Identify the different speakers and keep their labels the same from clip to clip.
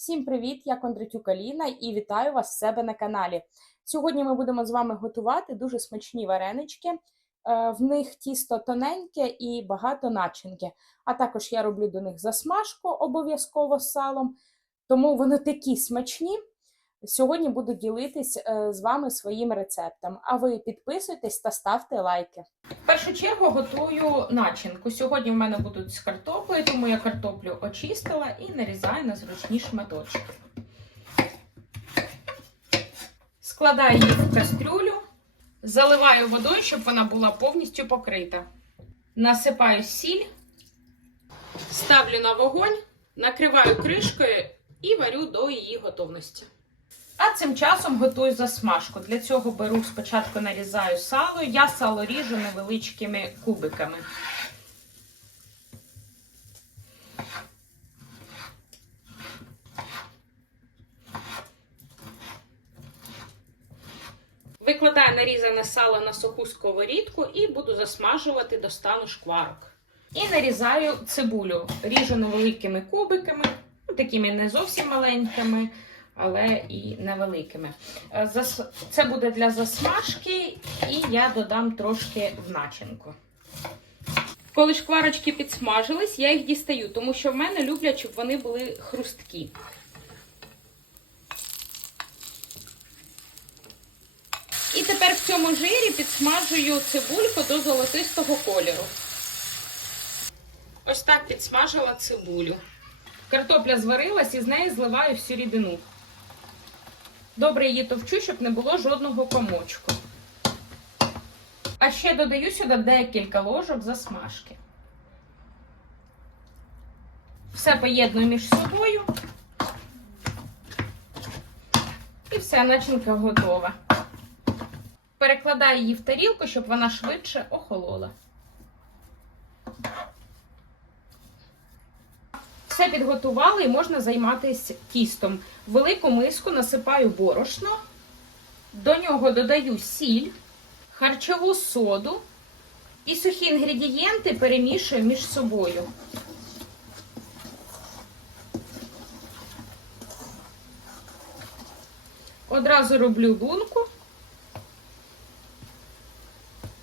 Speaker 1: Всім привіт! Я Кондратюк Аліна і вітаю вас в себе на каналі. Сьогодні ми будемо з вами готувати дуже смачні варенички. Е, В них тісто тоненьке і багато начинки. А також я роблю до них засмажку обов'язково з салом. Тому вони такі смачні. Сьогодні буду ділитись е, з вами своїм рецептом. А ви підписуйтесь та ставте лайки. Першу чергу готую начинку. Сьогодні в мене будуть з картоплею, тому я картоплю очистила і нарізаю на зручні шматочки. Складаю її в кастрюлю, заливаю водою, щоб вона була повністю покрита. Насипаю сіль, ставлю на вогонь, накриваю кришкою і варю до її готовності. А цим часом готую засмажку. Для цього беру спочатку нарізаю сало. Я сало ріжу невеличкими кубиками. Викладаю нарізане сало на суху сковорідку і буду засмажувати до стану шкварок. І нарізаю цибулю. Ріжу невеликими кубиками, ну, такими не зовсім маленькими але і невеликими. Е, Це буде для засмажки, і я додам трошки в начинку. Коли шкварочки підсмажились, я їх дістаю, тому що в мене люблять, щоб вони були хрусткі. І тепер в цьому жирі підсмажую цибульку до золотистого кольору. Ось так підсмажила цибулю. Картопля зварилась і з неї зливаю всю рідину. Добре її товчу, щоб не було жодного комочку. А ще додаю сюди декілька ложок засмажки. Все поєдную між собою. І вся начинка готова. Перекладаю її в тарілку, щоб вона швидше охолола. Все підготували і можна займатися тістом. В велику миску насипаю борошно, до нього додаю сіль, харчову соду і сухі інгредієнти перемішую між собою. Одразу роблю лунку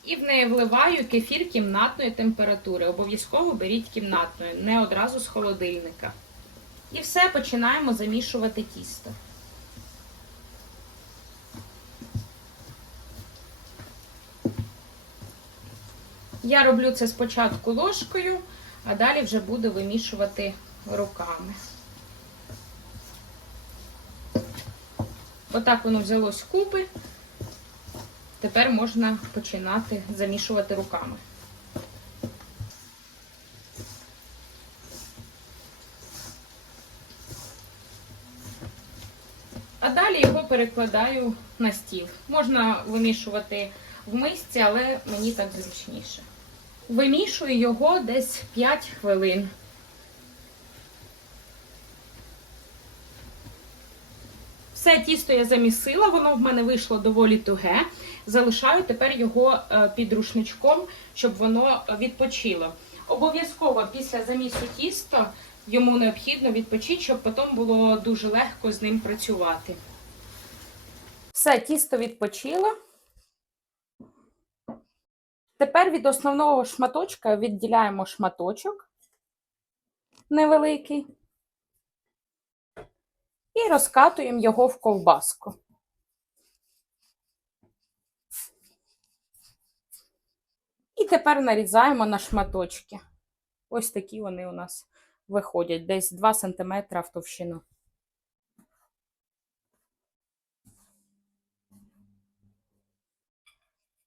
Speaker 1: і в неї вливаю кефір кімнатної температури. Обов'язково беріть кімнатної, не одразу з холодильника. І все починаємо замішувати тісто. Я роблю це спочатку ложкою, а далі вже буду вимішувати руками. Отак воно взялось купи. Тепер можна починати замішувати руками. А далі його перекладаю на стіл. Можна вимішувати в мисці, але мені так зручніше. Вимішую його десь 5 хвилин. Все тісто я замісила, воно в мене вийшло доволі туге. Залишаю тепер його е, під рушничком, щоб воно відпочило. Обов'язково після замісу тіста йому необхідно відпочити, щоб потім було дуже легко з ним працювати. Все, тісто відпочило. Тепер від основного шматочка відділяємо шматочок невеликий і розкатуємо його в ковбаску. Тепер нарізаємо на шматочки. Ось такі вони у нас виходять, десь 2 см в товщину.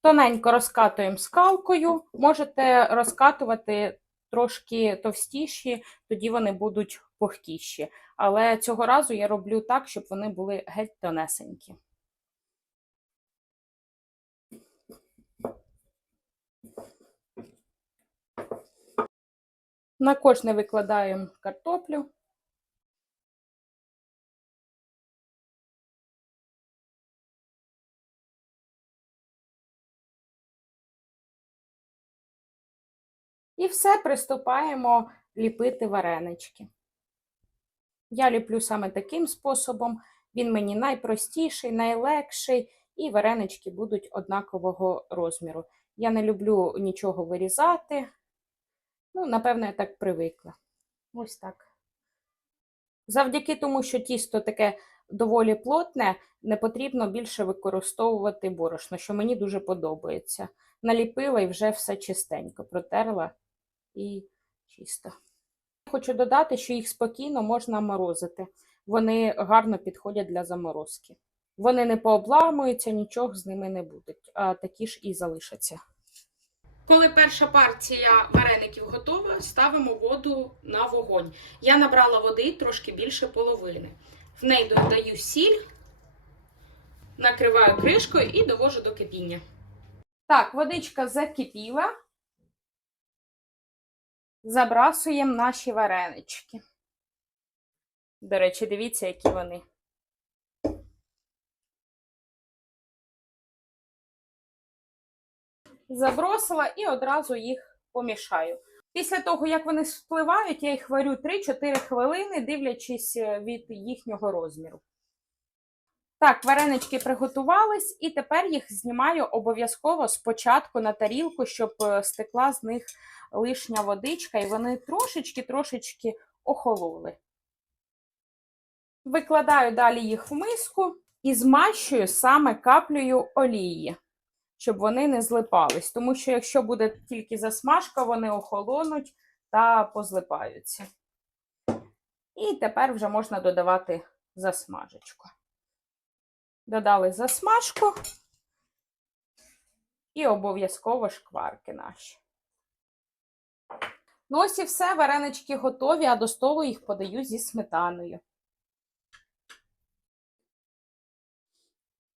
Speaker 1: Тоненько розкатуємо скалкою. Можете розкатувати трошки товстіші, тоді вони будуть пухкіші. Але цього разу я роблю так, щоб вони були геть тонесенькі. На кожне викладаємо картоплю. І все, приступаємо ліпити варенички. Я ліплю саме таким способом. Він мені найпростіший, найлегший, і варенички будуть однакового розміру. Я не люблю нічого вирізати. Ну, напевно, я так привикла. Ось так. Завдяки тому, що тісто таке доволі плотне, не потрібно більше використовувати борошно, що мені дуже подобається. Наліпила і вже все чистенько, протерла і чисто. Хочу додати, що їх спокійно можна морозити. Вони гарно підходять для заморозки. Вони не пообламуються, нічого з ними не буде, а такі ж і залишаться. Коли перша партія вареників готова, ставимо воду на вогонь. Я набрала води трошки більше половини. В неї додаю сіль, накриваю кришкою і довожу до кипіння. Так, водичка закипіла. Забрасуємо наші варенички. До речі, дивіться, які вони. Забросила і одразу їх помішаю. Після того, як вони спливають, я їх варю 3-4 хвилини, дивлячись е, від їхнього розміру. Так, варенички приготувались, і тепер їх знімаю обов'язково спочатку на тарілку, щоб е, стекла з них лишня водичка, і вони трошечки-трошечки охололи. Викладаю далі їх в миску і змащую саме каплею олії, щоб вони не злипались. Тому що якщо буде тільки засмажка, вони охолонуть та позлипаються. І тепер вже можна додавати засмажечку. Додали засмажку і обов'язково шкварки наші. Ну, ось і все, варенички готові, а до столу їх подаю зі сметаною.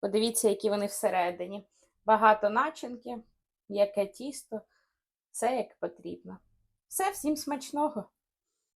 Speaker 1: Подивіться, які вони всередині. Багато начинки, яке тісто, все як потрібно. Все, всім смачного!